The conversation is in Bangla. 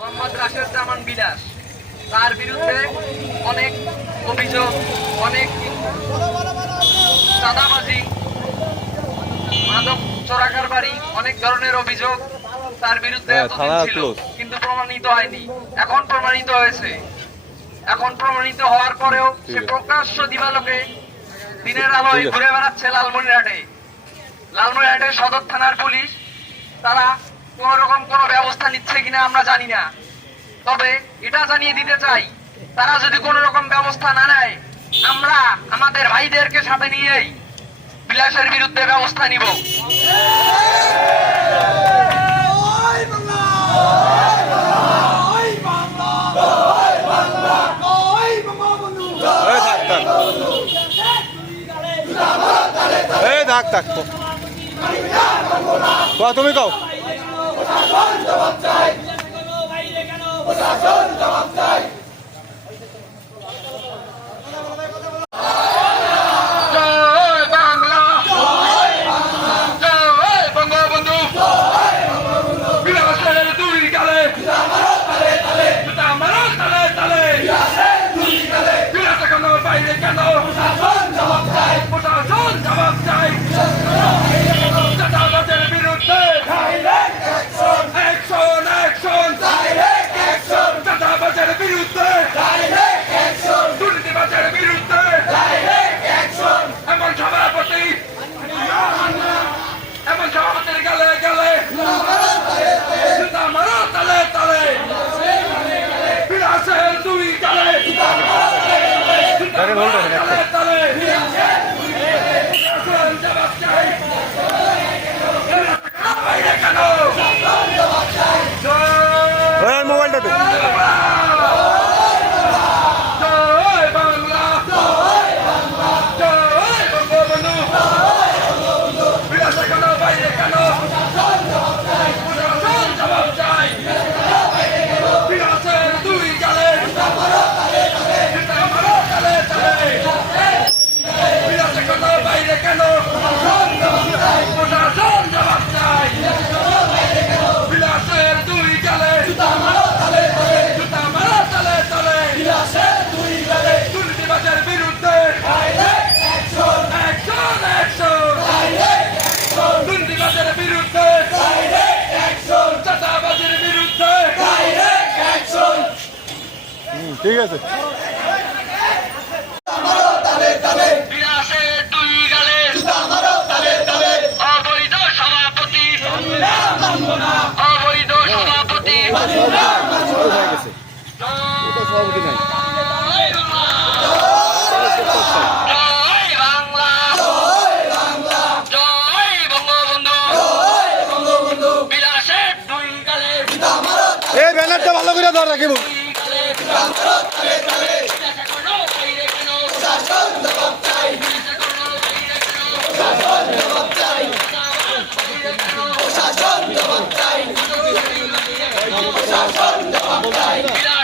মোহাম্মদ রাশেদ জামান বিলাস, তার বিরুদ্ধে অনেক অভিযোগ, অনেক চাঁদাবাজি, মাদক চোরাকারবারি, অনেক ধরনের অভিযোগ তার বিরুদ্ধে এতদিন ছিল, কিন্তু প্রমাণিত হয়নি। এখন প্রমাণিত হয়েছে। এখন প্রমাণিত হওয়ার পরেও সে প্রকাশ্য দিবালোকে দিনের আলোয় ঘুরে বেড়াচ্ছে লালমনিরহাটে। লালমনিরহাটের সদর থানার পুলিশ তারা কোন রকম কোন ব্যবস্থা নিচ্ছে কিনা আমরা জানি না, তবে এটা জানিয়ে দিতে চাই, তারা যদি কোন রকম ব্যবস্থা না নেয়, আমরা আমাদের ভাইদেরকে সাথে নিয়েই বিলাসের বিরুদ্ধে ব্যবস্থা নিব। তুমি কও মোবাইলটা ঠিক আছে। অবৈধ সভাপতি, অবৈধ সভাপতি এই ব্যানারটা ভালো করে ধর রাখিব। জবাব চাই।